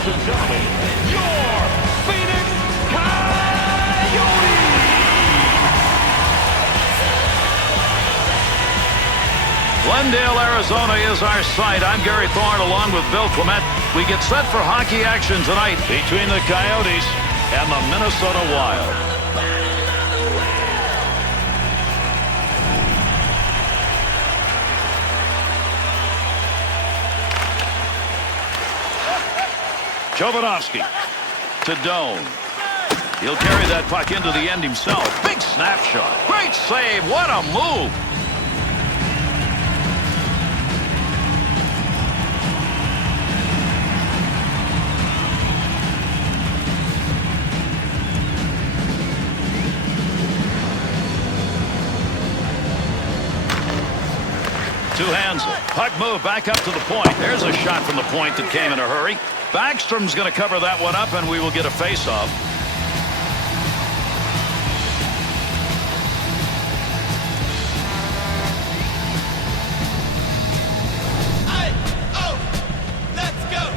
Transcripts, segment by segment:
ladies and gentlemen, your Phoenix Coyotes! Glendale, Arizona is our site. I'm Gary Thorne along with Bill Clement. We get set for hockey action tonight between the Coyotes and the Minnesota Wild. Jovanovski to Doan. He'll carry that puck into the end himself. Big snapshot. Great save. What a move. Hansel. Puck move back up to the point. There's a shot from the point that came in a hurry. Backstrom's going to cover that one up, and we will get a face-off. Let's go.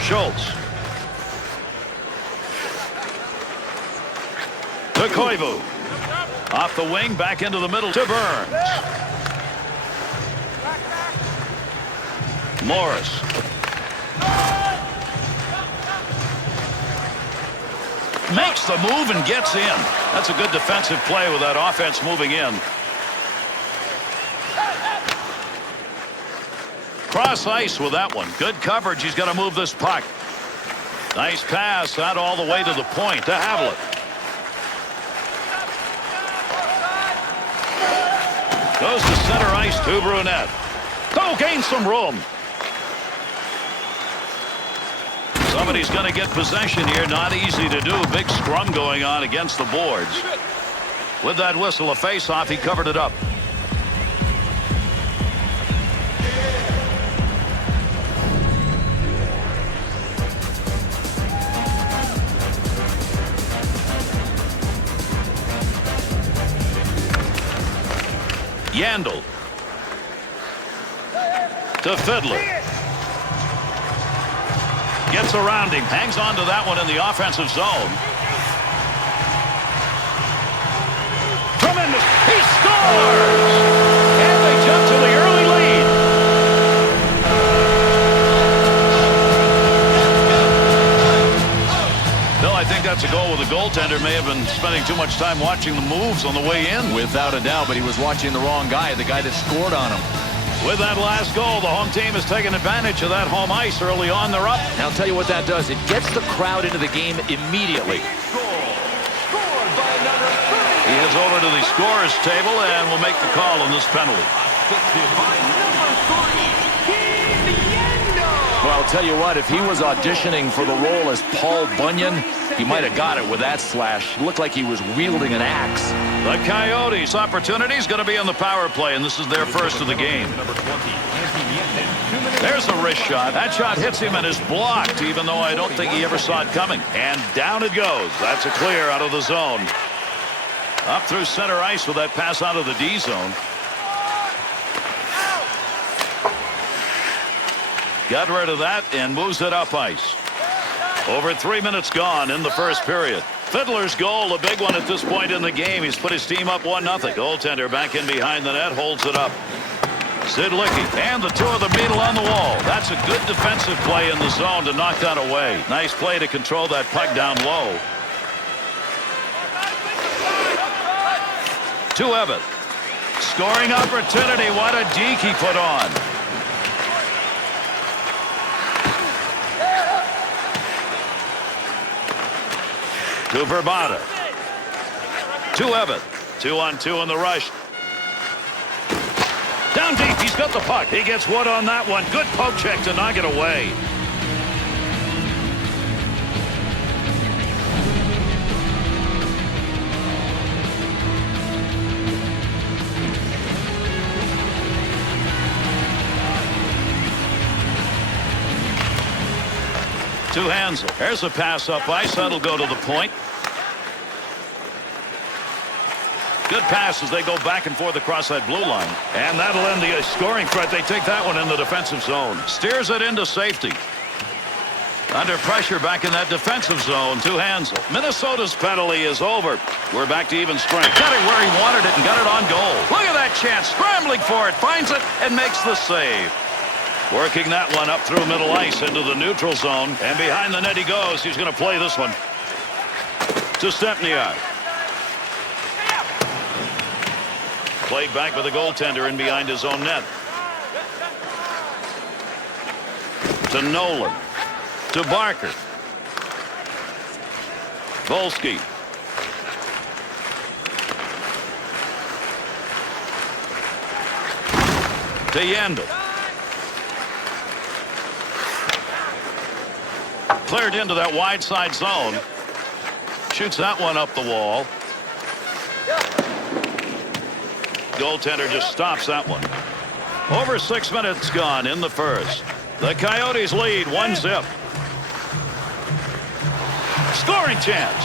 Schultz. To Koivu. Off the wing, back into the middle to Burns. Morris. Makes the move and gets in. That's a good defensive play with that offense moving in. Cross ice with that one. Good coverage. He's got to move this puck. Nice pass out all the way to the point to Havlet. Goes to center ice to Brunette. Oh, gain some room. Somebody's going to get possession here. Not easy to do. Big scrum going on against the boards. With that whistle, a face-off, he covered it up. Yandel. To Fiddler. Gets around him. Hangs on to that one in the offensive zone. Tremendous. He scores! And they jump to the early lead. Bill, I think that's a goal with the goaltender. May have been spending too much time watching the moves on the way in. Without a doubt, but he was watching the wrong guy, the guy that scored on him. With that last goal, the home team is taking advantage of that home ice early on. They're up. And I'll tell you what that does. It gets the crowd into the game immediately. He heads over to the scorer's table and will make the call on this penalty. Well, I'll tell you what, if he was auditioning for the role as Paul Bunyan, he might have got it with that slash. It looked like he was wielding an axe. The Coyotes' opportunity is going to be on the power play, and this is their first of the game. There's a wrist shot. That shot hits him and is blocked, even though I don't think he ever saw it coming. And down it goes. That's a clear out of the zone. Up through center ice with that pass out of the D zone. Got rid of that and moves it up ice. Over 3 minutes gone in the first period. Fiddler's goal, a big one at this point in the game. He's put his team up 1-0. Goaltender back in behind the net, holds it up. Sid Licky, and the two of them meet along the wall. That's a good defensive play in the zone to knock that away. Nice play to control that puck down low. To Evan. Scoring opportunity. What a deke he put on. To Verbata. To Evan. 2-on-2 in the rush. Down deep. He's got the puck. He gets Wood on that one. Good poke check to knock it away. To Hansel. There's a pass up ice. That'll go to the point. Good pass as they go back and forth across that blue line. And that'll end the scoring threat. They take that one in the defensive zone. Steers it into safety. Under pressure back in that defensive zone. Two hands. Minnesota's penalty is over. We're back to even strength. Got it where he wanted it and got it on goal. Look at that chance. Scrambling for it. Finds it and makes the save. Working that one up through middle ice into the neutral zone. And behind the net he goes. He's going to play this one to Stepniak. Played back by the goaltender in behind his own net. To Nolan. To Barker. Volsky. To Yandel. Cleared into that wide side zone. Shoots that one up the wall. Goaltender just stops that one. Over 6 minutes gone in the first. The Coyotes lead 1-0. Scoring chance.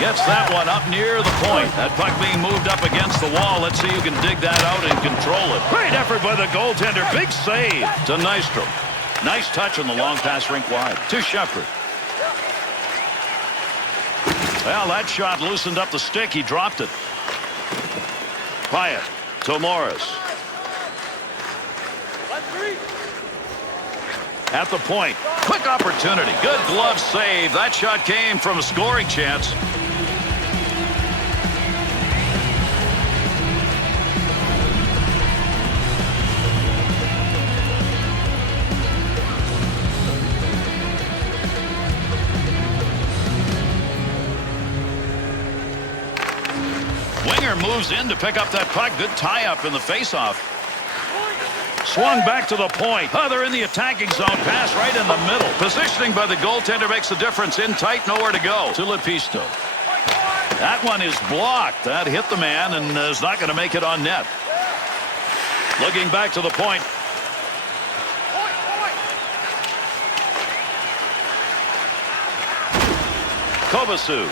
Gets that one up near the point. That puck being moved up against the wall. Let's see who can dig that out and control it. Great effort by the goaltender. Big save to Nystrom. Nice touch on the long pass rink wide. To Shepard. Well, that shot loosened up the stick. He dropped it. Pyatt to Morris. At the point. Quick opportunity. Good glove save. That shot came from a scoring chance. Winger moves in to pick up that puck. Good tie-up in the face-off. Swung back to the point. They're in the attacking zone. Pass right in the middle. Positioning by the goaltender makes a difference. In tight, nowhere to go. To Lepisto. That one is blocked. That hit the man and is not going to make it on net. Looking back to the point. Kovacic.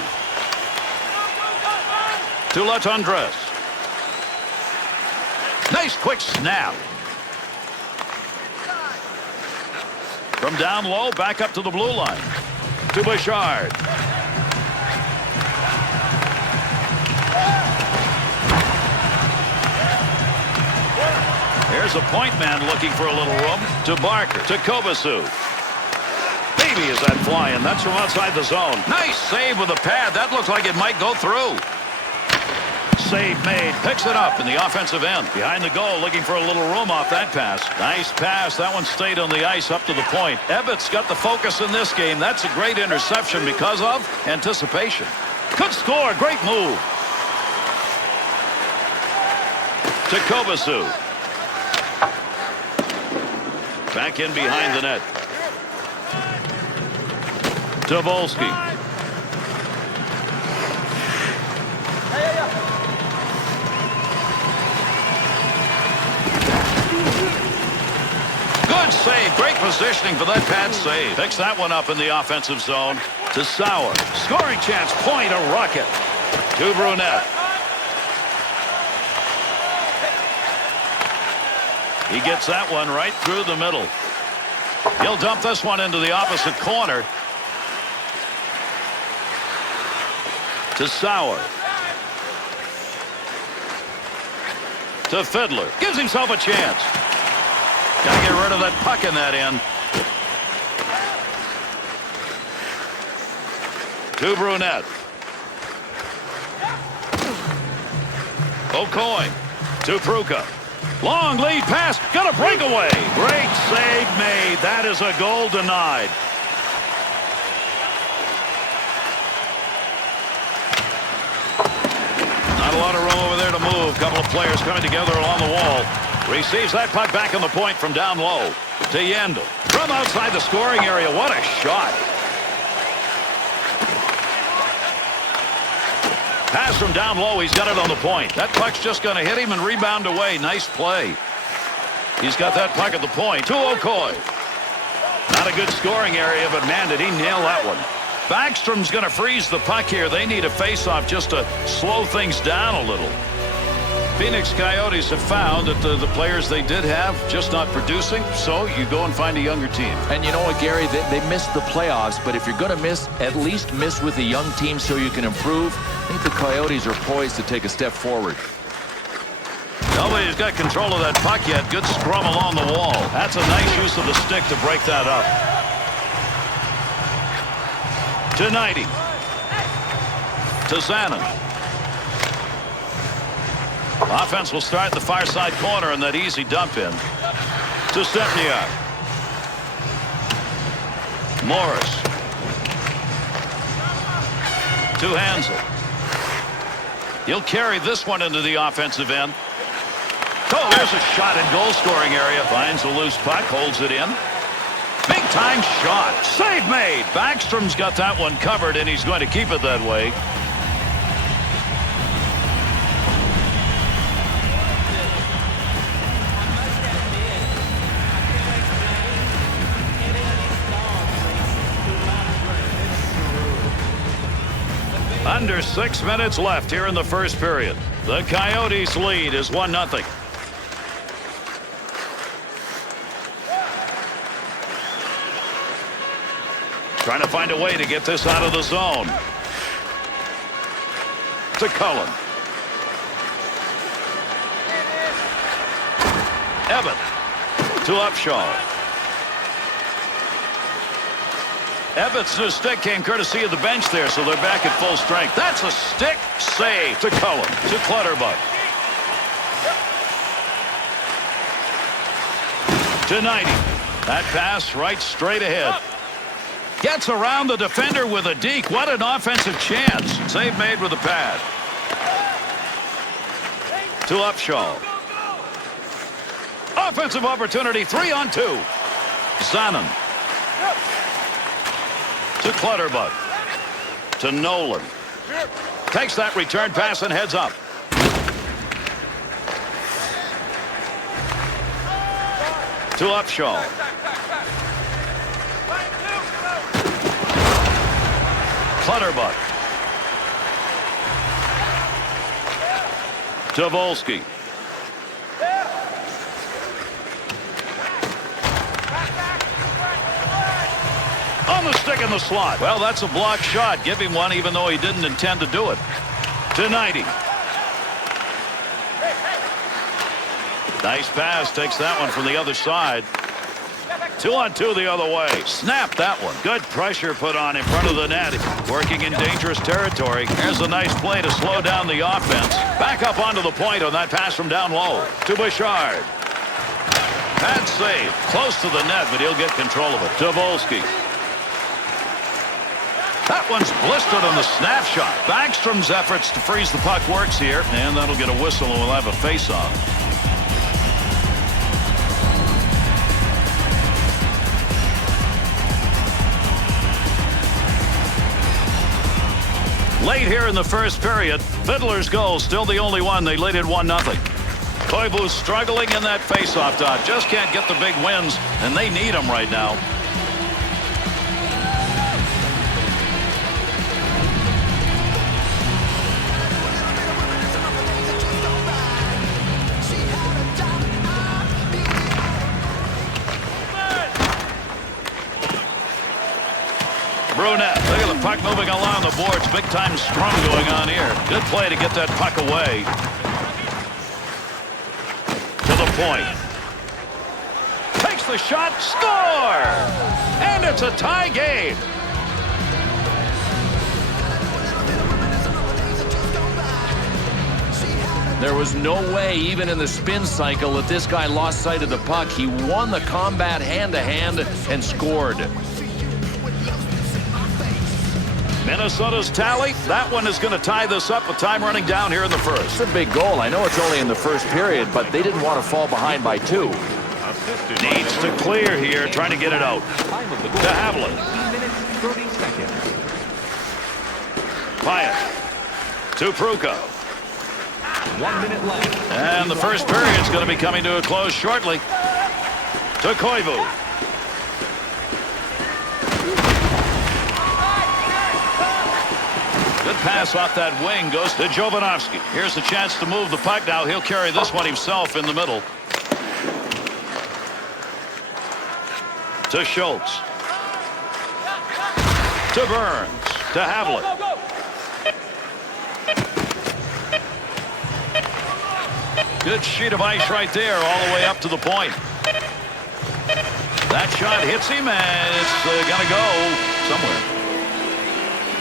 To Latendresse. Nice quick snap. From down low, back up to the blue line. To Bouchard. Here's a point man looking for a little room. To Barker. To Kovacic. Baby, is that flying. That's from outside the zone. Nice save with a pad. That looked like it might go through. Save made. Picks it up in the offensive end. Behind the goal, looking for a little room off that pass. Nice pass. That one stayed on the ice up to the point. Ebbets got the focus in this game. That's a great interception because of anticipation. Could score. Great move. To Kovacic. Back in behind the net. To Volsky. Good save. Great positioning for that pad save. Picks that one up in the offensive zone. To Sauer. Scoring chance. Point a rocket. To Brunette. He gets that one right through the middle. He'll dump this one into the opposite corner. To Sauer. To Fiddler. Gives himself a chance. Got to get rid of that puck in that end. To Brunette. O'Coin. To Pruka. Long lead pass. Got a breakaway. Great save made. That is a goal denied. Not a lot of room over there to move. Couple of players coming together along the wall. Receives that puck back on the point from down low. To Yandel. From outside the scoring area. What a shot. Pass from down low. He's got it on the point. That puck's just going to hit him and rebound away. Nice play. He's got that puck at the point. To O'Coin. Not a good scoring area, but man, did he nail that one. Backstrom's going to freeze the puck here. They need a face-off just to slow things down a little. Phoenix Coyotes have found that the players they did have just not producing, so you go and find a younger team. And you know what, Gary, they missed the playoffs, but if you're going to miss, at least miss with a young team so you can improve. I think the Coyotes are poised to take a step forward. Nobody's got control of that puck yet. Good scrum along the wall. That's a nice use of the stick to break that up. To 90. To Zanin. Offense will start in the far side corner and that easy dump in. To Stepniak. Morris. To Hansel. He'll carry this one into the offensive end. Oh, there's a shot in goal scoring area. Finds a loose puck, holds it in. Big time shot. Save made. Backstrom's got that one covered, and he's going to keep it that way. Under 6 minutes left here in the first period. The Coyotes lead is 1-0. Trying to find a way to get this out of the zone. To Cullen. Evan. To Upshaw. Evan's new stick came courtesy of the bench there, so they're back at full strength. That's a stick save to Cullen. To Clutterbuck. To 90. That pass right straight ahead. Gets around the defender with a deke. What an offensive chance. Save made with a pad. To Upshaw. Offensive opportunity, 3-on-2. Zanin. To Clutterbuck. To Nolan. Takes that return pass and heads up. To Upshaw. Clutterbuck. To Volsky. On the stick in the slot. Well, that's a block shot. Give him one even though he didn't intend to do it. To 90. Nice pass. Takes that one from the other side. 2-on-2 the other way. Snap that one. Good pressure put on in front of the net. Working in dangerous territory. Here's a nice play to slow down the offense. Back up onto the point on that pass from down low. To Bouchard. Bad save. Close to the net, but he'll get control of it. To Volsky. That one's blistered on the snap shot. Backstrom's efforts to freeze the puck works here, and that'll get a whistle and we'll have a face-off. Late here in the first period, Fiddler's goal still the only one. They lead it 1-0. Koivu's struggling in that face-off dot. Just can't get the big wins, and they need them right now. Brunette, look at the puck moving along the boards. Big time scrum going on here. Good play to get that puck away. To the point. Takes the shot, score! And it's a tie game. There was no way, even in the spin cycle, that this guy lost sight of the puck. He won the combat hand-to-hand and scored. Minnesota's tally, that one is going to tie this up with time running down here in the first. It's a big goal. I know it's only in the first period, but they didn't want to fall behind by 2. Needs to clear here, trying to get it out. To Havlin. Pyatt. To Pruko. 1 minute left. And the first period is going to be coming to a close shortly. To Koivu. pass off that wing goes to Jovanovski. Here's the chance to move the puck now. He'll carry this one himself in the middle. To Schultz. To Burns. To Havlet. Good sheet of ice right there all the way up to the point. That shot hits him, and it's going to go somewhere.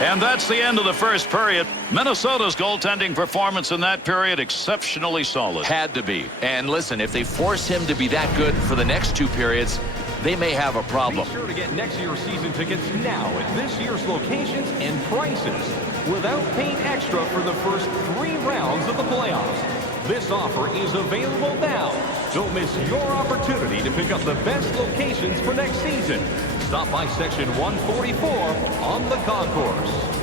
And that's the end of the first period. Minnesota's goaltending performance in that period exceptionally solid. Had to be. And listen, if they force him to be that good for the next 2 periods, they may have a problem. Be sure to get next year's season tickets now at this year's locations and prices without paying extra for the first 3 rounds of the playoffs. This offer is available now. Don't miss your opportunity to pick up the best locations for next season. Stop by section 144 on the concourse.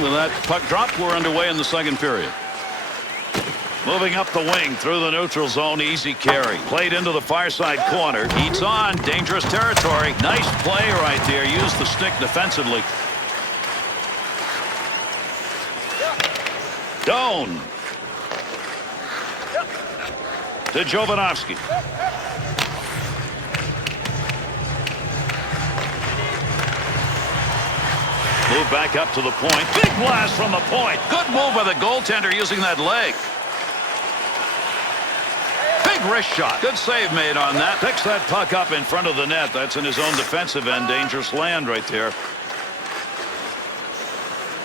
With that puck drop, we're underway in the second period. Moving up the wing through the neutral zone, easy carry. Played into the far side corner. Heats on, dangerous territory. Nice play right there. Use the stick defensively. Doan. To Jovanovski. Move back up to the point. Big blast from the point. Good move by the goaltender using that leg. Big wrist shot. Good save made on that. Picks that puck up in front of the net. That's in his own defensive end. Dangerous land right there.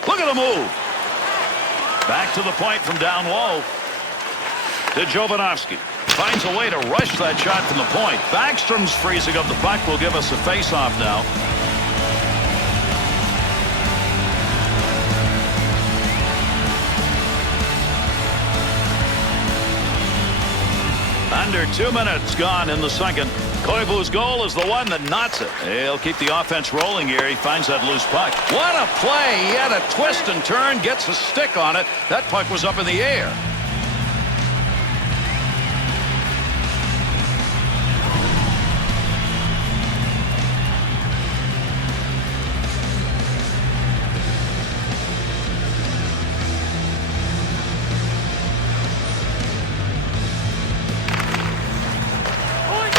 Look at the move. Back to the point from down low. To Jovanovski. Finds a way to rush that shot from the point. Backstrom's freezing up the puck. Will give us a face-off now. Under 2 minutes gone in the second. Koivu's goal is the one that knots it. He'll keep the offense rolling here. He finds that loose puck. What a play. He had a twist and turn, gets a stick on it. That puck was up in the air.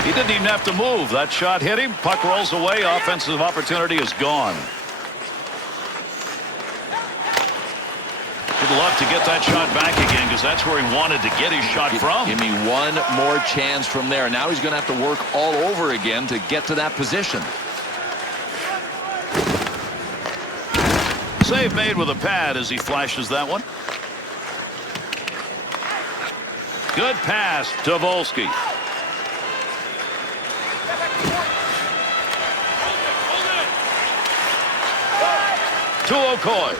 He didn't even have to move. That shot hit him. Puck rolls away. Offensive opportunity is gone. Would love to get that shot back again because that's where he wanted to get his shot from. Give me one more chance from there. Now he's going to have to work all over again to get to that position. Save made with a pad as he flashes that one. Good pass to Volsky. To Okoye.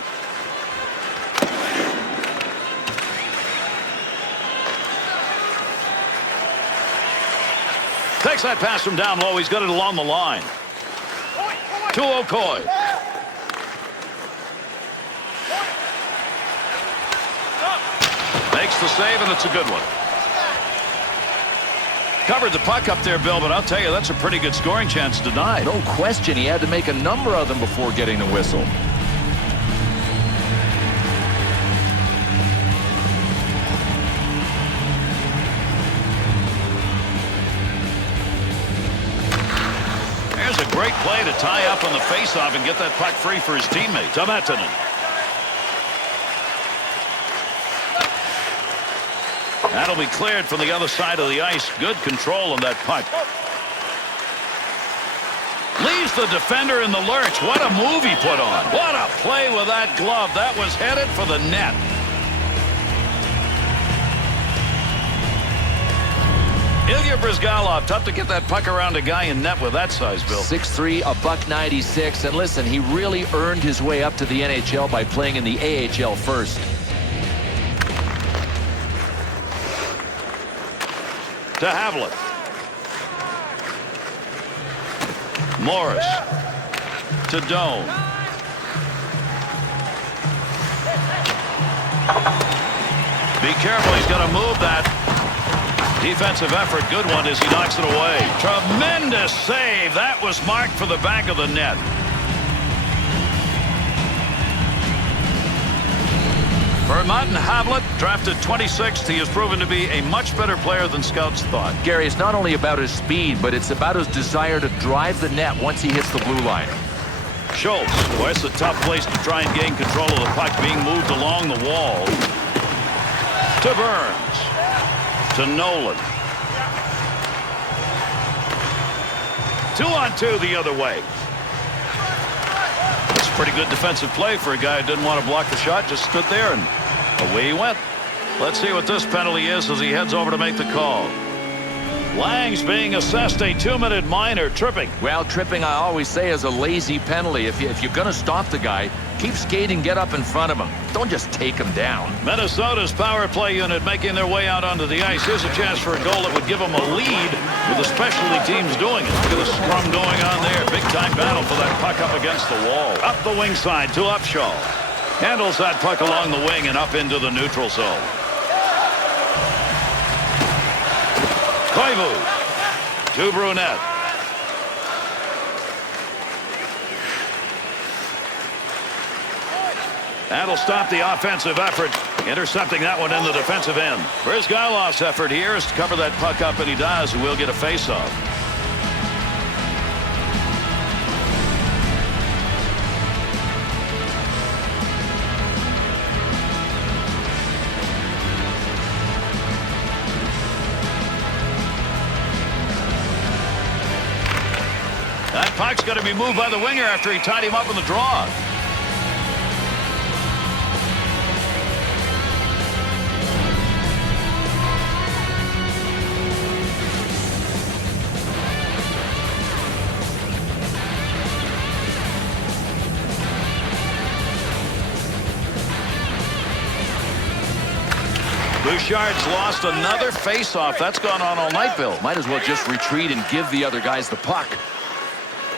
Takes that pass from down low. He's got it along the line. To Okoye. Makes the save, and it's a good one. Covered the puck up there, Bill, but I'll tell you, that's a pretty good scoring chance denied. No question. He had to make a number of them before getting the whistle. There's a great play to tie up on the faceoff and get that puck free for his teammate, Tomattinen. That'll be cleared from the other side of the ice. Good control on that puck. Leaves the defender in the lurch. What a move he put on. What a play with that glove. That was headed for the net. Ilya Bryzgalov, tough to get that puck around a guy in net with that size, Bill. 6'3", $196. And listen, he really earned his way up to the NHL by playing in the AHL first. to Havlet. Morris to Doan. Be careful, he's going to move that. Defensive effort, good one as he knocks it away. Tremendous save. That was marked for the back of the net. For Madden Havlet, drafted 26th, he has proven to be a much better player than scouts thought. Gary, it's not only about his speed, but it's about his desire to drive the net once he hits the blue line. Schultz, boy, it's a tough place to try and gain control of the puck, being moved along the wall. To Burns. To Nolan. 2-on-2 the other way. It's a pretty good defensive play for a guy who didn't want to block the shot, just stood there and away he went. Let's see what this penalty is as he heads over to make the call. Lang's being assessed a 2-minute minor. Tripping. Well, tripping, I always say, is a lazy penalty. If you're going to stop the guy, keep skating, get up in front of him. Don't just take him down. Minnesota's power play unit making their way out onto the ice. Here's a chance for a goal that would give them a lead with the specialty teams doing it. Look at the scrum going on there. Big time battle for that puck up against the wall. Up the wing side to Upshaw. Handles that puck along the wing and up into the neutral zone. Koivu to Brunette. That'll stop the offensive effort, intercepting that one in the defensive end. Brizgailov's effort here is to cover that puck up, and he does, and we'll get a face-off. That puck's going to be moved by the winger after he tied him up in the draw. Bouchard's lost another face-off. That's gone on all night, Bill. Might as well just retreat and give the other guys the puck.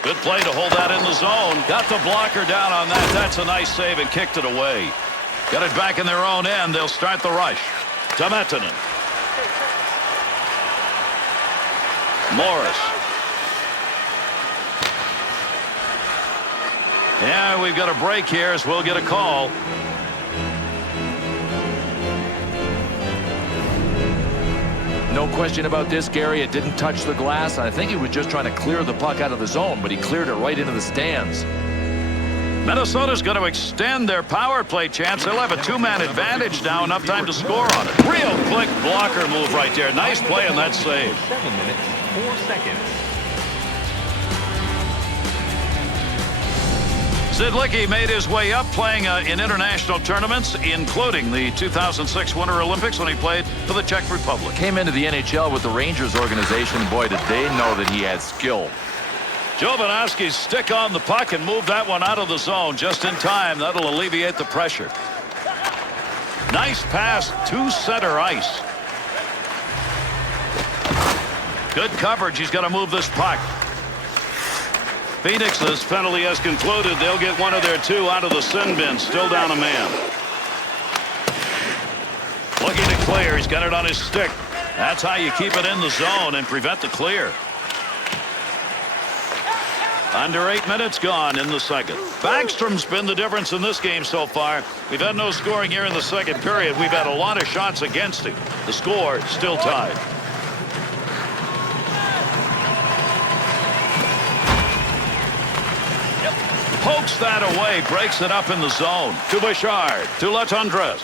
Good play to hold that in the zone. Got the blocker down on that. That's a nice save and kicked it away. Got it back in their own end. They'll start the rush. To Mettinen. Morris. Yeah, we've got a break here as we'll get a call. No question about this, Gary. It didn't touch the glass. I think he was just trying to clear the puck out of the zone, but he cleared it right into the stands. Minnesota's going to extend their power play chance. They'll have a two-man advantage now, enough time to score on it. Real quick blocker move right there. Nice play on that save. 7 minutes, 4 seconds. Zidlicki made his way up playing in international tournaments, including the 2006 Winter Olympics when he played for the Czech Republic. Came into the NHL with the Rangers organization. Boy, did they know that he had skill. Jovanovski's stick on the puck and move that one out of the zone just in time. That'll alleviate the pressure. Nice pass to center ice. Good coverage. He's got to move this puck. Phoenix's penalty has concluded. They'll get one of their two out of the sin bin. Still down a man. Looking to clear. He's got it on his stick. That's how you keep it in the zone and prevent the clear. Under 8 minutes gone in the second. Backstrom's been the difference in this game so far. We've had no scoring here in the second period. We've had a lot of shots against him. The score still tied. Pokes that away, breaks it up in the zone. To Bouchard, to Latendresse.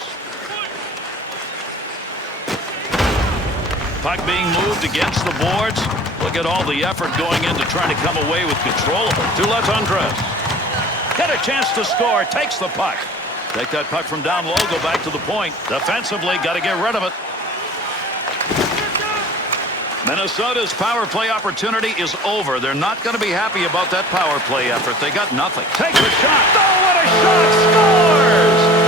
Puck being moved against the boards. Look at all the effort going into trying to come away with control of it. To Latendresse. Got a chance to score, takes the puck. Take that puck from down low, go back to the point. Defensively, got to get rid of it. Minnesota's power play opportunity is over. They're not going to be happy about that power play effort. They got nothing. Takes a shot. Oh, what a shot! Scores!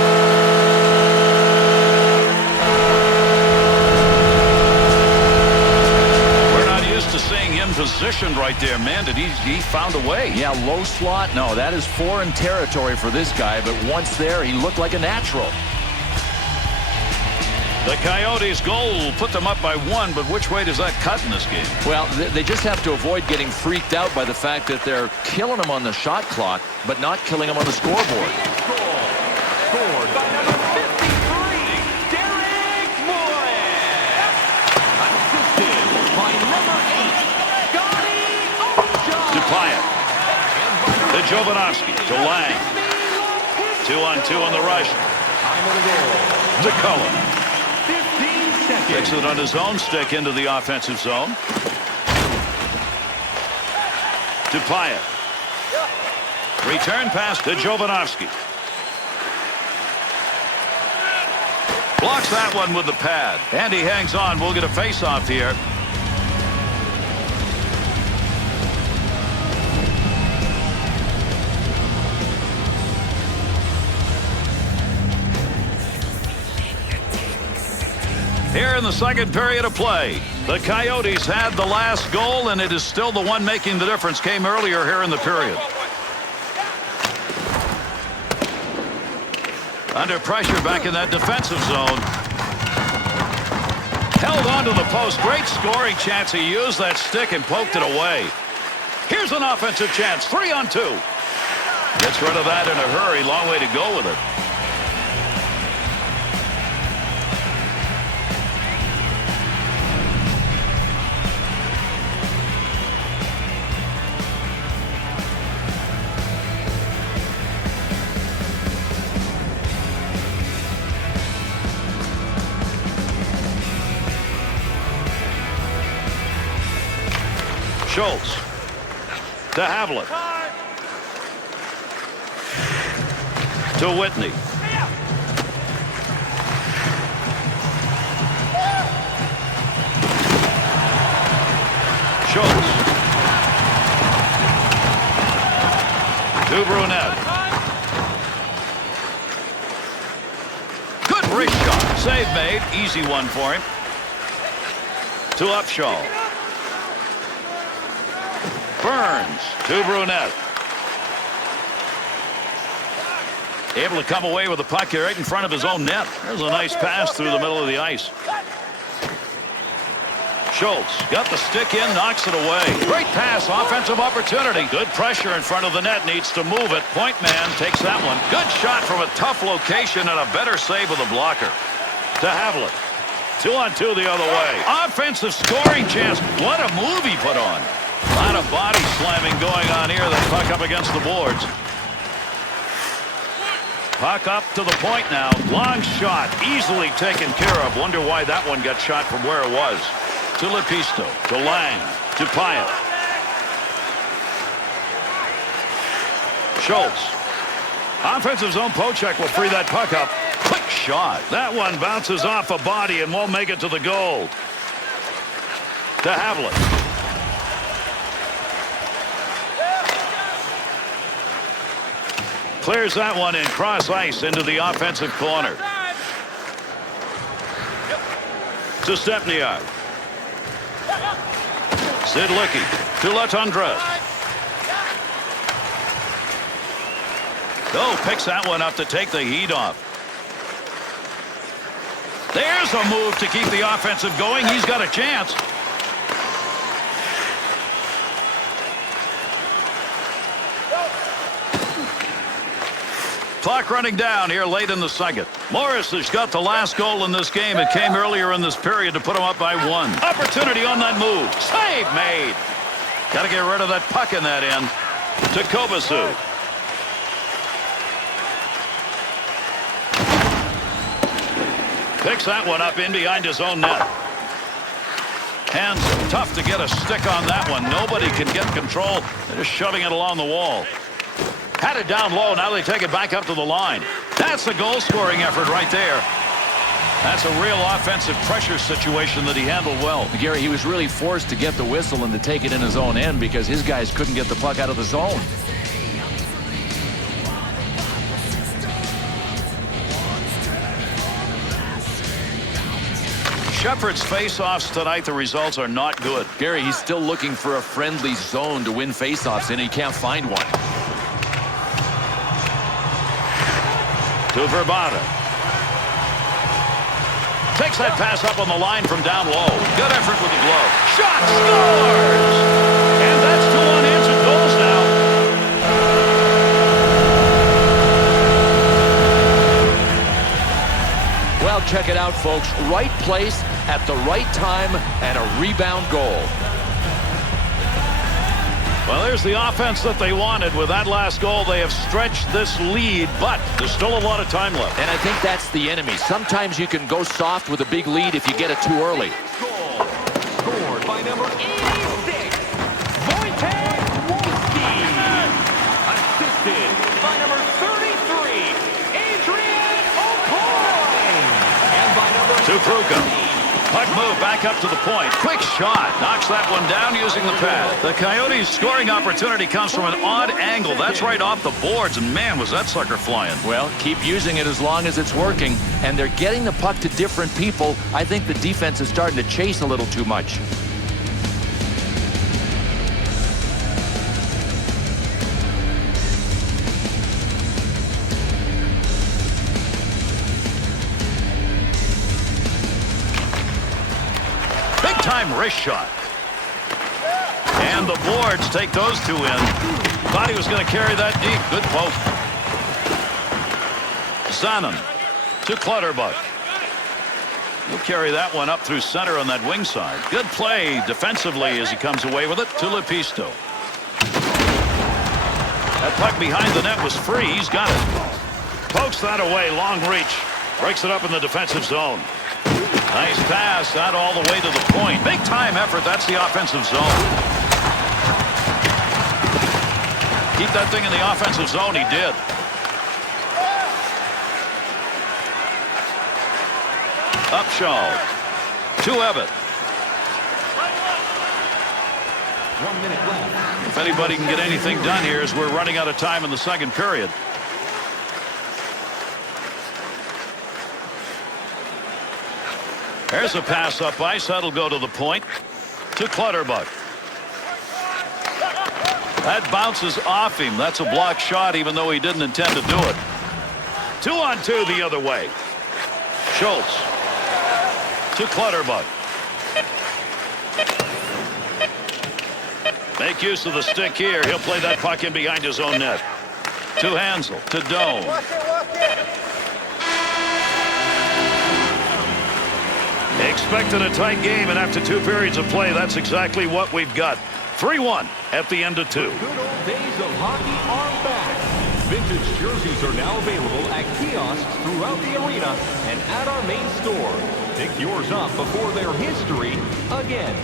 right there. Man, he found a way. Yeah, low slot. No, that is foreign territory for this guy. But once there, he looked like a natural. The Coyotes' goal put them up by 1, but which way does that cut in this game? Well, they just have to avoid getting freaked out by the fact that they're killing them on the shot clock, but not killing them on the scoreboard. Scored by number 53, Derek Moore. Assisted by number 8, Scotty Ojo. Dupaya. To Jovanovski. To Lang. 2-on-2 on the rush. Time of the goal. DeCullough. 15 seconds. Takes it on his own stick into the offensive zone. Dupaya. Return pass to Jovanovski. Blocks that one with the pad. And he hangs on. We'll get a face-off here. Here in the second period of play, the Coyotes had the last goal, and it is still the one making the difference. Came earlier here in the period. Under pressure back in that defensive zone. Held onto the post. Great scoring chance. He used that stick and poked it away. Here's an offensive chance. 3-on-2. Gets rid of that in a hurry. Long way to go with it. Schultz to Havlet to Whitney. Schultz to Brunette. Good wrist shot. Save made. Easy one for him. To Upshaw. Burns to Brunette. Able to come away with the puck here right in front of his own net. There's a nice pass through the middle of the ice. Schultz got the stick in, knocks it away. Great pass, offensive opportunity. Good pressure in front of the net, needs to move it. Point man takes that one. Good shot from a tough location and a better save with a blocker. To Havlet. 2-on-2 the other way. Offensive scoring chance. What a move he put on. A lot of body slamming going on here. The puck up against the boards. Puck up to the point now. Long shot. Easily taken care of. Wonder why that one got shot from where it was. To Lepisto. To Lang. To Pyatt. Schultz. Offensive zone pocheck will free that puck up. Quick shot. That one bounces off a body and won't make it to the goal. To Havlet. Clears that one in cross ice into the offensive corner. To Stepniak. Sidlicki to Latundra. Oh, picks that one up to take the heat off. There's a move to keep the offensive going. He's got a chance. Clock running down here late in the second. Morris has got the last goal in this game. It came earlier in this period to put him up by 1. Opportunity on that move. Save made. Got to get rid of that puck in that end. To Kovacic. Picks that one up in behind his own net. Hands tough to get a stick on that one. Nobody can get control. They're just shoving it along the wall. Had it down low. Now they take it back up to the line. That's a goal-scoring effort right there. That's a real offensive pressure situation that he handled well. Gary, he was really forced to get the whistle and to take it in his own end because his guys couldn't get the puck out of the zone. Shepherd's face-offs tonight, the results are not good. Gary, he's still looking for a friendly zone to win face-offs, and he can't find one. To Verbata. Takes that pass up on the line from down low. Good effort with the glove. Shot scores! And that's 2 unanswered goals now. Well, check it out, folks. Right place at the right time and a rebound goal. Well, there's the offense that they wanted. With that last goal, they have stretched this lead, but there's still a lot of time left. And I think that's the enemy. Sometimes you can go soft with a big lead if you get it too early. Goal scored by number 86, Wojtek Wolski. Assisted by number 33, Adrian O'Coin. And by number To Pruka. Puck move back up to the point. Quick shot. Knocks that one down using the pad. The Coyotes' scoring opportunity comes from an odd angle. That's right off the boards, and man, was that sucker flying. Well, keep using it as long as it's working. And they're getting the puck to different people. I think the defense is starting to chase a little too much. Time wrist shot. And the boards take those 2 in. Thought he was going to carry that deep. Good poke. Zanen to Clutterbuck. He'll carry that one up through center on that wing side. Good play defensively as he comes away with it to Lepisto. That puck behind the net was free. He's got it. Pokes that away. Long reach. Breaks it up in the defensive zone. Nice pass, that all the way to the point. Big time effort, that's the offensive zone. Keep that thing in the offensive zone, he did. Upshaw to Evatt. 1 minute left. If anybody can get anything done here as we're running out of time in the second period. There's a pass up ice. That'll go to the point. To Clutterbuck. That bounces off him. That's a blocked shot, even though he didn't intend to do it. 2-on-2 the other way. Schultz. To Clutterbuck. Make use of the stick here. He'll play that puck in behind his own net. To Hansel. To Doan. Expected a tight game, and after 2 periods of play, that's exactly what we've got. 3-1 at the end of 2. Good old days of hockey are back. Vintage jerseys are now available at kiosks throughout the arena and at our main store. Pick yours up before their history again.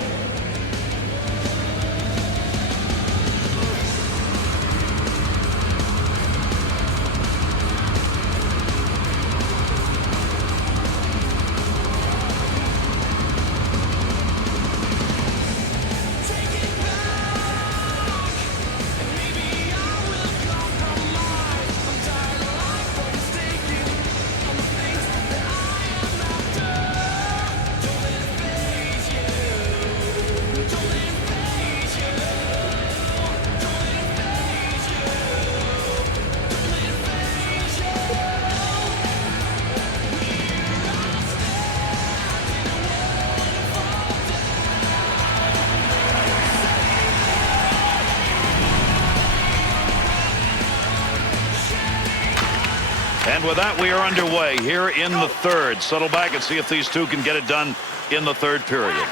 And with that, we are underway here in the third. Settle back and see if these two can get it done in the third period.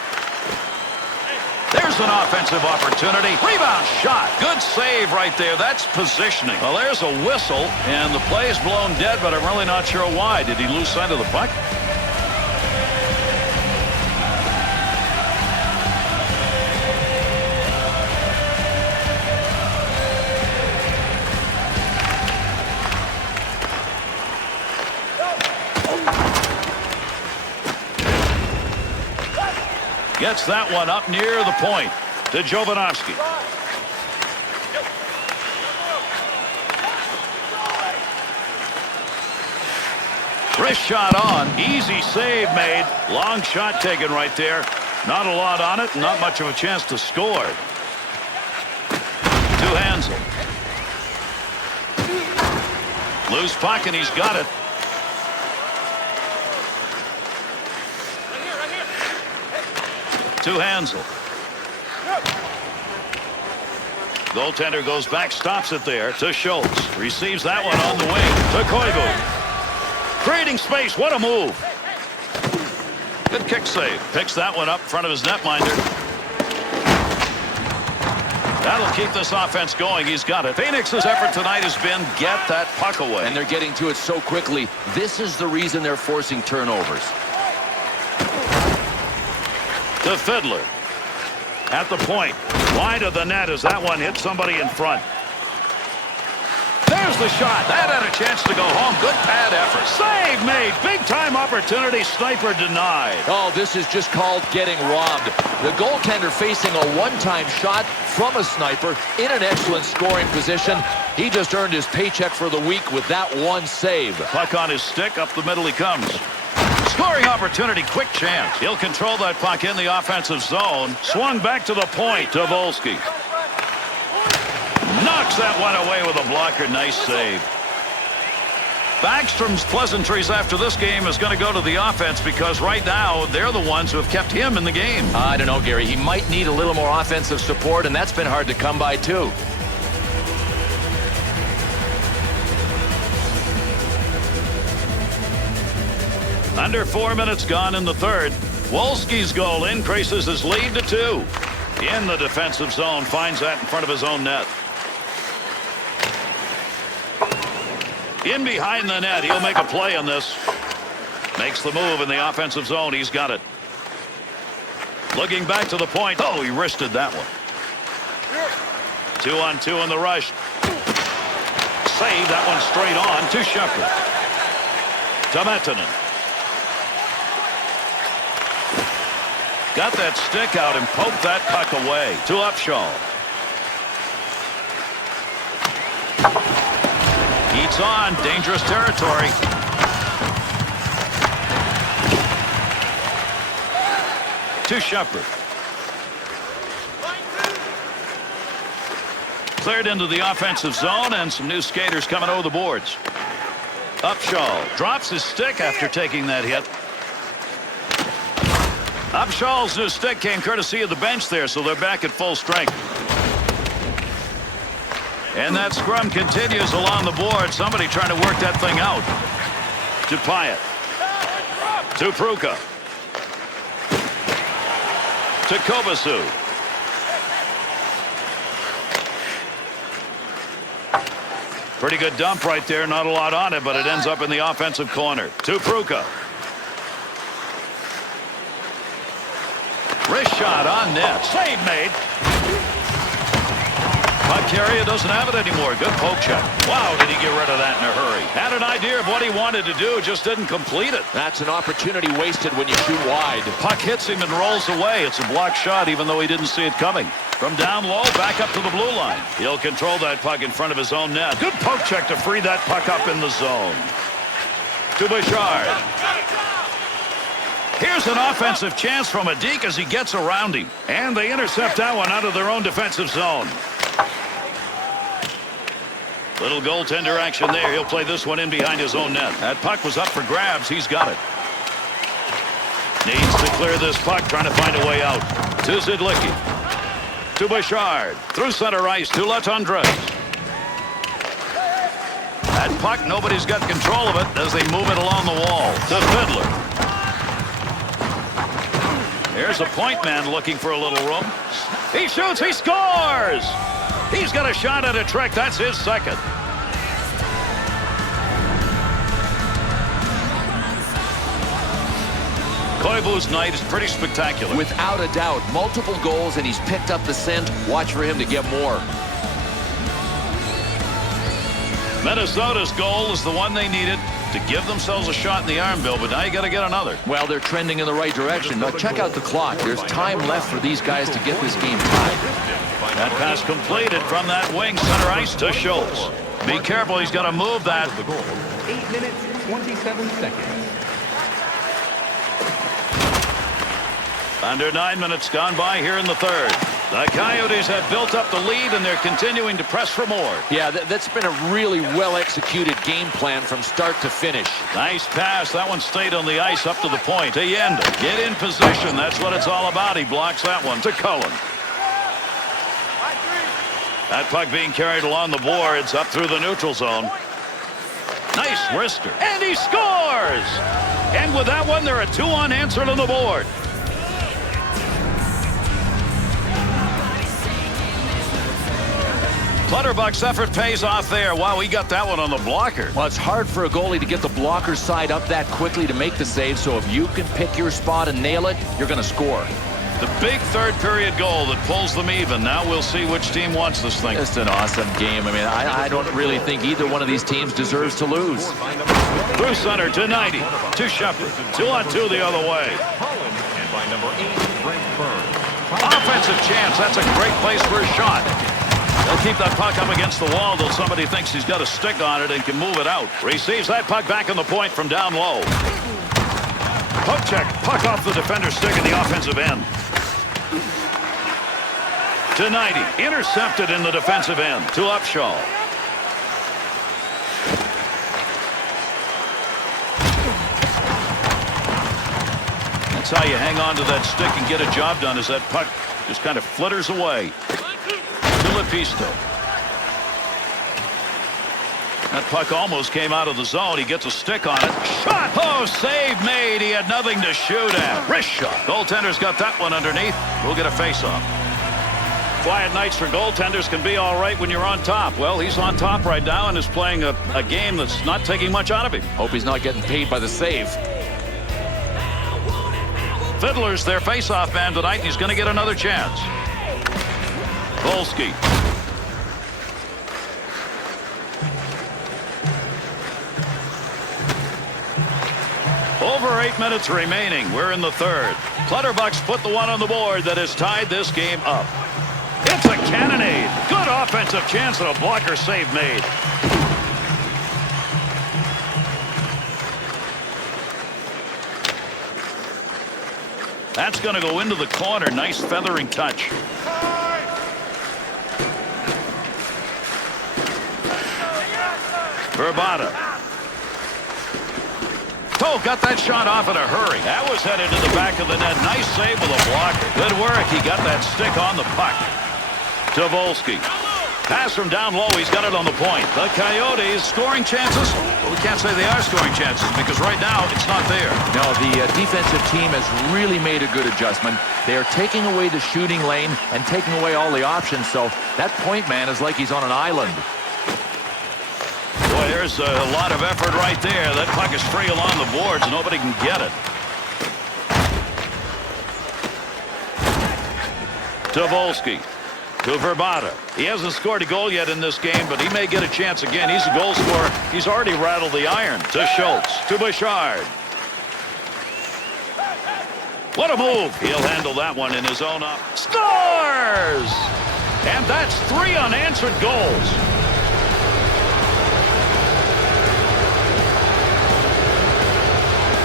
There's an offensive opportunity. Rebound shot. Good save right there. That's positioning. Well, there's a whistle, and the play is blown dead, but I'm really not sure why. Did he lose sight of the puck? Gets that one up near the point to Jovanovski. Wrist shot on. Easy save made. Long shot taken right there. Not a lot on it. Not much of a chance to score. To Hansel. Loose puck, and he's got it. To Hansel. Goaltender goes back, stops it there to Schultz. Receives that one on the wing to Koivu. Creating space. What a move. Good kick save. Picks that one up in front of his netminder. That'll keep this offense going. He's got it. Phoenix's effort tonight has been get that puck away. And they're getting to it so quickly. This is the reason they're forcing turnovers. To Fiddler. At the point. Wide of the net as that one hit somebody in front. There's the shot. That had a chance to go home. Good pad effort. Save made. Big time opportunity. Sniper denied. Oh, this is just called getting robbed. The goaltender facing a one-time shot from a sniper in an excellent scoring position. He just earned his paycheck for the week with that one save. Puck on his stick. Up the middle he comes. Scoring opportunity. Quick chance. He'll control that puck in the offensive zone. Swung back to the point to Volsky. Knocks that one away with a blocker. Nice save. Backstrom's pleasantries after this game is going to go to the offense because right now they're the ones who have kept him in the game. I don't know, Gary. He might need a little more offensive support, and that's been hard to come by, too. Under 4 minutes gone in the third. Wolski's goal increases his lead to 2. In the defensive zone. Finds that in front of his own net. In behind the net. He'll make a play on this. Makes the move in the offensive zone. He's got it. Looking back to the point. Oh, he wristed that one. 2-on-2 in the rush. Save that one straight on to Shepard. To Mettinen. Got that stick out and poked that puck away. To Upshaw. Eats on. Dangerous territory. To Shepard. Cleared into the offensive zone, and some new skaters coming over the boards. Upshaw drops his stick after taking that hit. Upshaw's new stick came courtesy of the bench there, so they're back at full strength. And that scrum continues along the board. Somebody trying to work that thing out. To Pyatt. To Pruka. To Kovacic. Pretty good dump right there. Not a lot on it, but it ends up in the offensive corner. To Pruka. Wrist shot on net. Save made. Puck carrier doesn't have it anymore. Good poke check. Wow, did he get rid of that in a hurry. Had an idea of what he wanted to do, just didn't complete it. That's an opportunity wasted when you shoot wide. Puck hits him and rolls away. It's a blocked shot even though he didn't see it coming. From down low, back up to the blue line. He'll control that puck in front of his own net. Good poke check to free that puck up in the zone. To Bouchard. Here's an offensive chance from a deke as he gets around him. And they intercept that one out of their own defensive zone. Little goaltender action there. He'll play this one in behind his own net. That puck was up for grabs. He's got it. Needs to clear this puck, trying to find a way out. To Zidlicki. To Bouchard. Through center ice to Latundra. That puck, nobody's got control of it as they move it along the wall. To Fiddler. Here's a point man looking for a little room. He shoots. He scores. He's got a shot at a trick. That's his second. Koivu's night is pretty spectacular. Without a doubt, multiple goals, and he's picked up the scent. Watch for him to get more. Minnesota's goal is the one they needed to give themselves a shot in the arm, Bill, but now you got to get another. Well, they're trending in the right direction. Now check out the clock. There's time left for these guys to get this game tied. That pass completed from that wing center ice to Schultz. Be careful, he's got to move that. 8 minutes 27 seconds. Under 9 minutes gone by here in the third. The Coyotes have built up the lead, and they're continuing to press for more. Yeah, that's been a really well-executed game plan from start to finish. Nice pass. That one stayed on the ice up to the point. Allende, get in position. That's what it's all about. He blocks that one to Cullen. That puck being carried along the boards up through the neutral zone. Nice wrister. And he scores! And with that one, there are 2 unanswered on the board. Clutterbuck's effort pays off there. Wow, he got that one on the blocker. Well, it's hard for a goalie to get the blocker side up that quickly to make the save, so if you can pick your spot and nail it, you're going to score. The big third period goal that pulls them even. Now we'll see which team wants this thing. Just an awesome game. I mean, I don't really think either one of these teams deserves to lose. Through center to 90. To Shepard. 2-on-2 the other way. And by number 8, Brent Burns. Offensive chance. That's a great place for a shot. He'll keep that puck up against the wall till somebody thinks he's got a stick on it and can move it out. Receives that puck back on the point from down low. Poke check. Puck off the defender's stick in the offensive end. To 90. Intercepted in the defensive end. To Upshaw. That's how you hang on to that stick and get a job done, as that puck just kind of flitters away. To Lepisto. That puck almost came out of the zone. He gets a stick on it. Shot! Oh, save made. He had nothing to shoot at. Wrist shot. Goaltender's got that one underneath. We'll get a face-off. Quiet nights for goaltenders can be all right when you're on top. Well, he's on top right now and is playing a game that's not taking much out of him. Hope he's not getting paid by the save. Fiddler's their face-off man tonight, and he's going to get another chance. Volsky. Over 8 minutes remaining. We're in the third. Clutterbucks put the one on the board that has tied this game up. It's a cannonade. Good offensive chance and a blocker save made. That's going to go into the corner. Nice feathering touch. Verbata. Oh, got that shot off in a hurry. That was headed to the back of the net. Nice save with a blocker. Good work. He got that stick on the puck. To Volsky. Pass from down low. He's got it on the point. The Coyotes scoring chances. Well, we can't say they are scoring chances because right now it's not there. No, the defensive team has really made a good adjustment. They are taking away the shooting lane and taking away all the options. So that point man is like he's on an island. Boy, there's a lot of effort right there. That puck is free along the boards. Nobody can get it. To Volsky. To Verbata. He hasn't scored a goal yet in this game, but he may get a chance again. He's a goal scorer. He's already rattled the iron. To Schultz. To Bouchard. What a move. He'll handle that one in his own up. Scores! And that's 3 unanswered goals.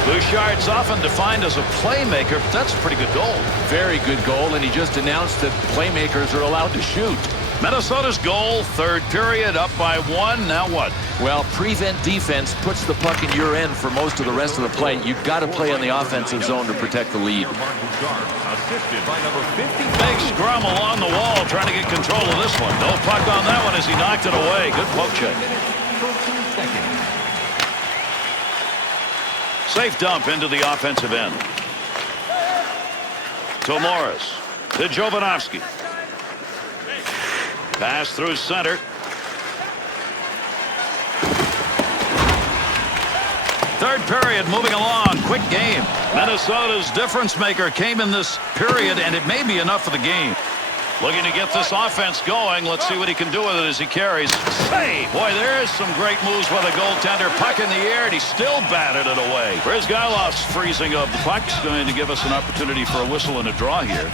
Bouchard's often defined as a playmaker, but that's a pretty good goal. Very good goal, and he just announced that playmakers are allowed to shoot. Minnesota's goal, third period, up by 1. Now what? Well, prevent defense puts the puck in your end for most of the rest of the play. You've got to play in the offensive zone to protect the lead. Assisted by number 50. Big scrum along the wall, trying to get control of this one. No puck on that one as he knocked it away. Good poke check. 13 seconds. Safe dump into the offensive end. To Morris. To Jovanovski. Pass through center. Third period moving along. Quick game. Minnesota's difference maker came in this period, and it may be enough for the game. Looking to get this offense going. Let's see what he can do with it as he carries. Save! Boy, there's some great moves by the goaltender. Puck in the air, and he still batted it away. Brizgailov's freezing of the puck's going to give us an opportunity for a whistle and a draw here.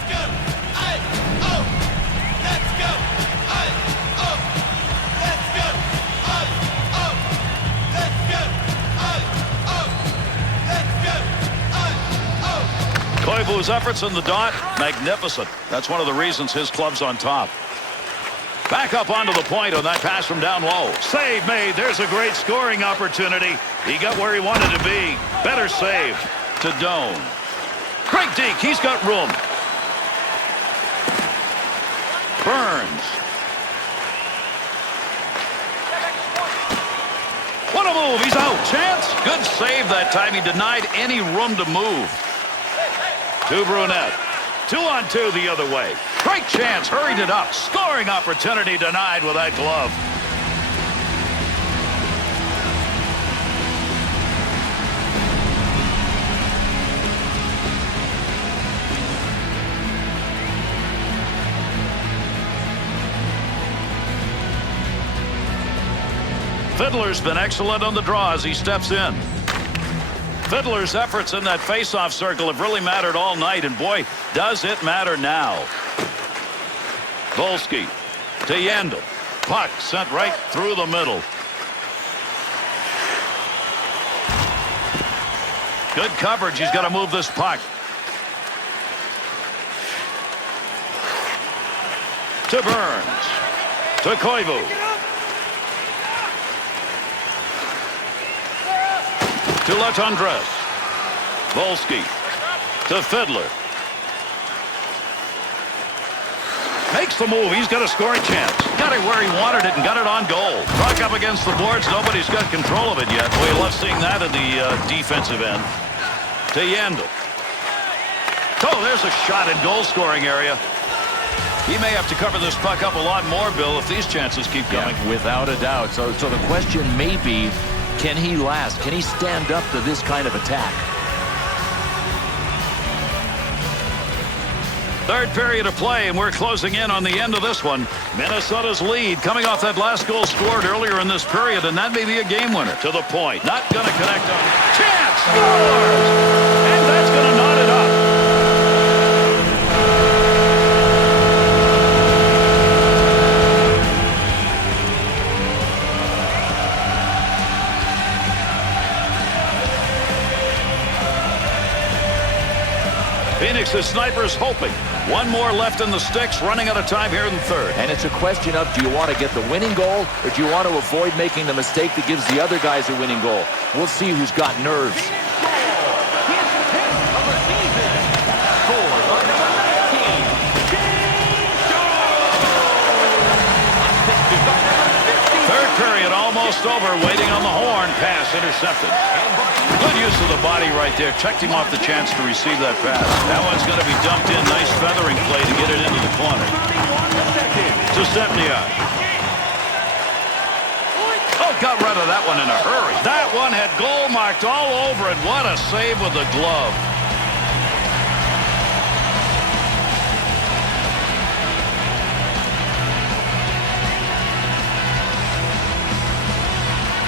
Koivu's efforts in the dot, magnificent. That's one of the reasons his club's on top. Back up onto the point on that pass from down low. Save made. There's a great scoring opportunity. He got where he wanted to be. Better save to Doan. Great deke. He's got room. Burns. What a move. He's out. Chance. Good save that time. He denied any room to move. To Brunette. 2-on-2 the other way. Great chance. Hurried it up. Scoring opportunity denied with that glove. Fiddler's been excellent on the draw as he steps in. Fiddler's efforts in that face-off circle have really mattered all night, and boy, does it matter now. Volsky to Yandel. Puck sent right through the middle. Good coverage. He's got to move this puck. To Burns. To Koivu. To Latendresse. Volsky to Fiddler. Makes the move. He's got a scoring chance. Got it where he wanted it and got it on goal. Puck up against the boards. Nobody's got control of it yet. We love seeing that in the defensive end. To Yandel. Oh, there's a shot in goal scoring area. He may have to cover this puck up a lot more, Bill, if these chances keep coming. Yeah, without a doubt. So the question may be, can he last? Can he stand up to this kind of attack? Third period of play, and we're closing in on the end of this one. Minnesota's lead coming off that last goal scored earlier in this period, and that may be a game winner. To the point. Not going to connect on. Chance! Scores! And that's going to knot it up. Phoenix's snipers hoping. One more left in the sticks, running out of time here in the third. And it's a question of, do you want to get the winning goal, or do you want to avoid making the mistake that gives the other guys a winning goal? We'll see who's got nerves. Third period almost over, waiting on the horn. Pass intercepted. Good use of the body right there. Checked him off the chance to receive that pass. That one's going to be dumped in. Nice feathering play to get it into the corner. To Stepniak. Oh, got rid of that one in a hurry. That one had goal marked all over it. What a save with the glove.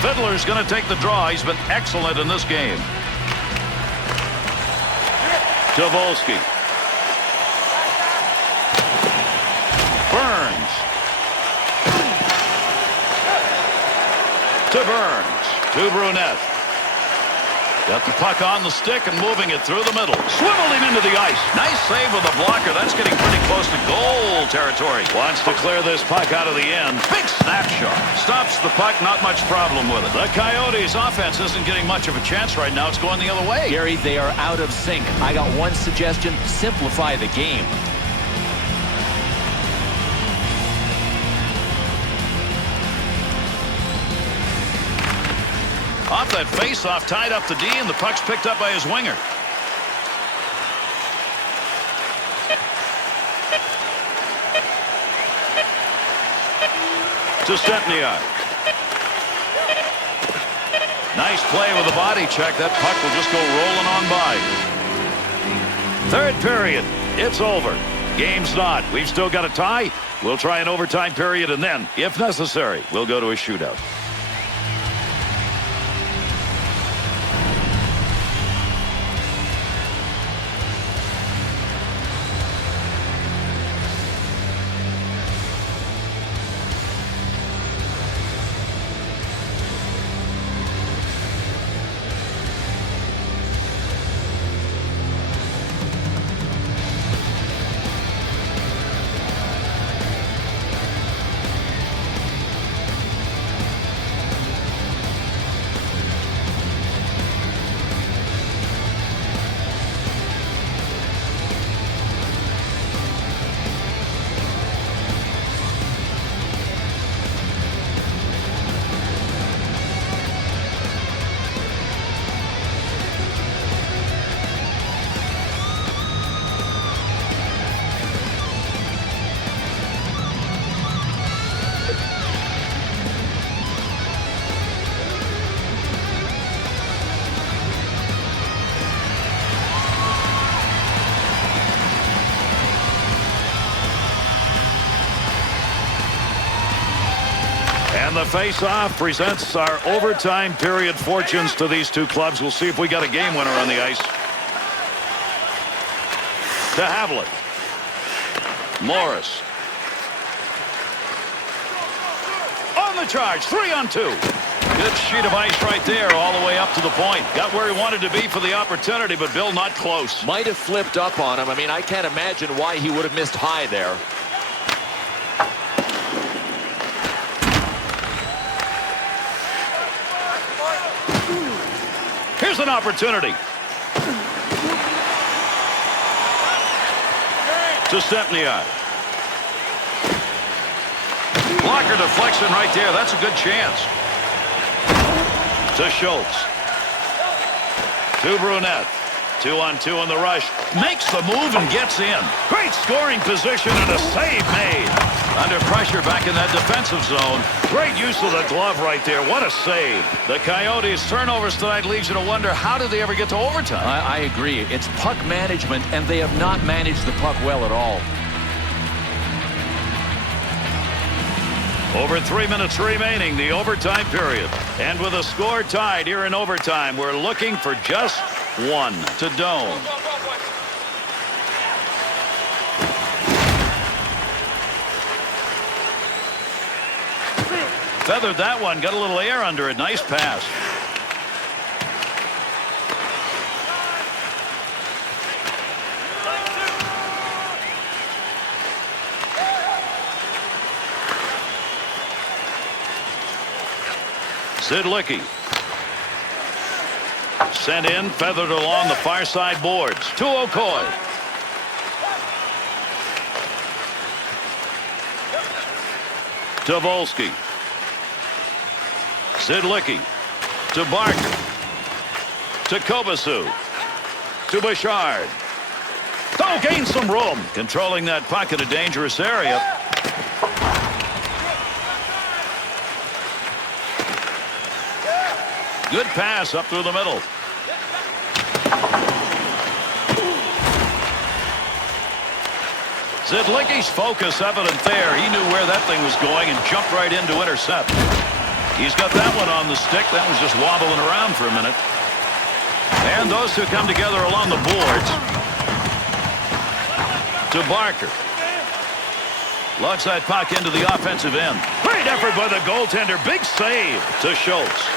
Fiddler's going to take the draw. He's been excellent in this game. To Volsky. Burns. To Burns. To Brunette. Got the puck on the stick and moving it through the middle. Swiveled him into the ice. Nice save with the blocker. That's getting pretty close to goal territory. Wants to clear this puck out of the end. Big snapshot. Stops the puck. Not much problem with it. The Coyotes offense isn't getting much of a chance right now. It's going the other way. Gary, they are out of sync. I got one suggestion. Simplify the game. Off that face-off, tied up the D, and the puck's picked up by his winger. To Stepniak. Nice play with the body check. That puck will just go rolling on by. Third period. It's over. Game's not. We've still got a tie. We'll try an overtime period, and then, if necessary, we'll go to a shootout. the face-off presents our overtime period fortunes to these two clubs. We'll see if we got a game winner on the ice. To Havlet. Morris. On the charge, 3-on-2. Good sheet of ice right there all the way up to the point. Got where he wanted to be for the opportunity, but Bill not close. Might have flipped up on him. I mean, I can't imagine why he would have missed high there. Here's an opportunity. To Stepniak. Blocker deflection right there. That's a good chance. To Schultz. To Brunette. 2-on-2 in the rush. Makes the move and gets in. Great scoring position and a save made. Under pressure back in that defensive zone. Great use of the glove right there. What a save. The Coyotes' turnovers tonight leaves you to wonder, how did they ever get to overtime? I agree. It's puck management, and they have not managed the puck well at all. Over 3 minutes remaining, the overtime period. And with a score tied here in overtime, we're looking for just one. To Doan. Feathered that one, got a little air under it. Nice pass. Zidlicki. Sent in, feathered along the far side boards. To Okoye. To Volsky. Zidlicki. To Barker. To Kobasu. To Bouchard. Oh, gain some room. Controlling that puck in a dangerous area. Good pass up through the middle. Zidlicki's focus evident there. He knew where that thing was going and jumped right in to intercept. He's got that one on the stick. That was just wobbling around for a minute. And those two come together along the boards. To Barker. Lugs that puck into the offensive end. Great effort by the goaltender. Big save to Schultz.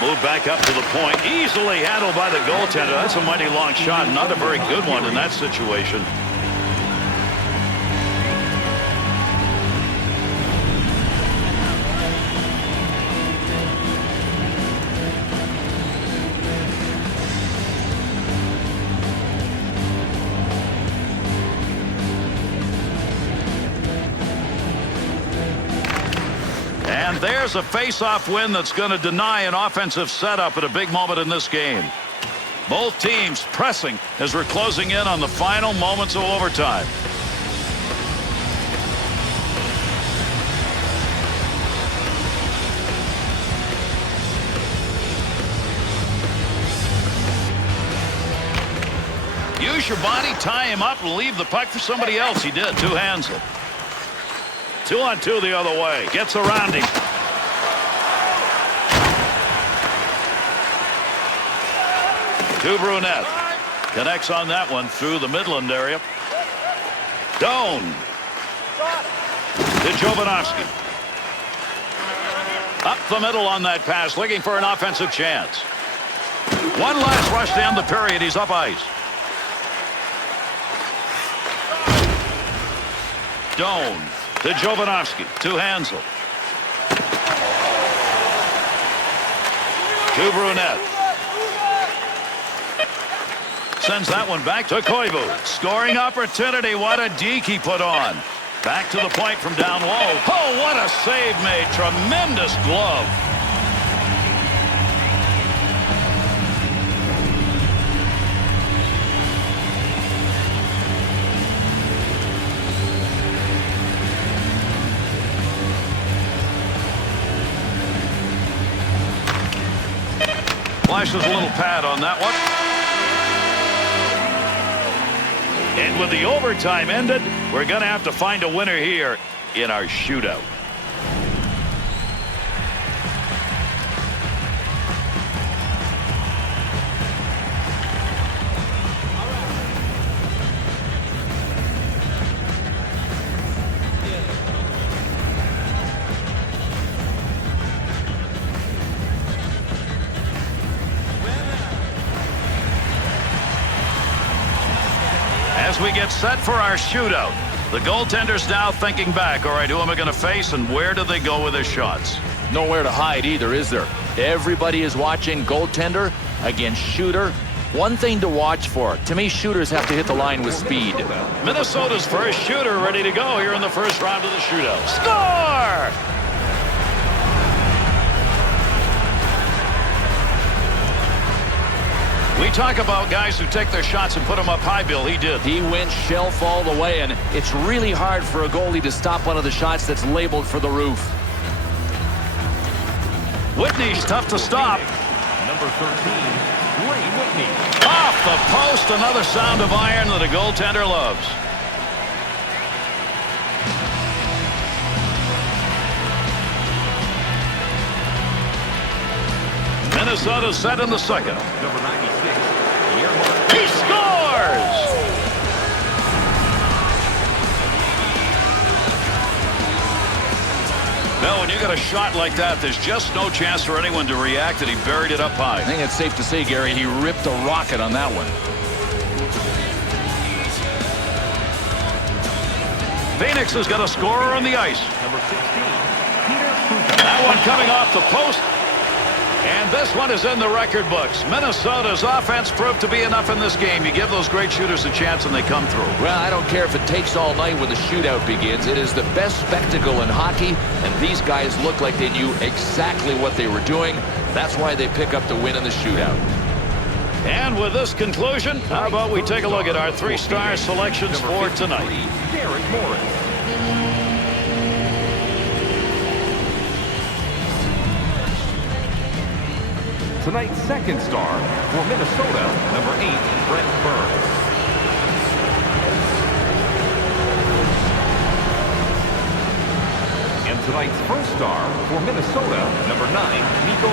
Move back up to the point. Easily handled by the goaltender. That's a mighty long shot. Not a very good one in that situation. And there's a face-off win that's going to deny an offensive setup at a big moment in this game. Both teams pressing as we're closing in on the final moments of overtime. Use your body, tie him up, and leave the puck for somebody else. He did. Two hands it. 2-on-2 the other way. Gets around him. To Brunette. Connects on that one through the Midland area. Doan. To Jovanovski. Up the middle on that pass, looking for an offensive chance. One last rush to end the period. He's up ice. Doan. To Jovanovski. To Hansel. To Brunette. Sends that one back to Koivu. Scoring opportunity. What a deke he put on. Back to the point from down low. Oh, what a save made. Tremendous glove. Flashes a little pad on that one. And with the overtime ended, we're going to have to find a winner here in our shootout. we get set for our shootout. The goaltender's now thinking back. All right, who am I going to face and where do they go with their shots? Nowhere to hide either, is there? Everybody is watching goaltender against shooter. One thing to watch for. To me, shooters have to hit the line with speed. Minnesota's first shooter ready to go here in the first round of the shootout. Score! We talk about guys who take their shots and put them up high, Bill. He did. He went shelf all the way, and it's really hard for a goalie to stop one of the shots that's labeled for the roof. Whitney's tough to stop. Number 13, Ray Whitney. Off the post, another sound of iron that a goaltender loves. Minnesota set in the second. Number 96, He scores! Now, when you got a shot like that, there's just no chance for anyone to react, and he buried it up high. I think it's safe to say, Gary, he ripped a rocket on that one. Phoenix has got a scorer on the ice. number 16, Peter. That one coming off the post. And this one is in the record books. Minnesota's offense proved to be enough in this game. You give those great shooters a chance and they come through. Well, I don't care if it takes all night when the shootout begins. It is the best spectacle in hockey, and these guys look like they knew exactly what they were doing. That's why they pick up the win in the shootout. And with this conclusion, how about we take a look at our three-star selections for tonight. Derek Morris. Tonight's second star for Minnesota, number 8, Brent Burns. And tonight's first star for Minnesota, number 9, Mikko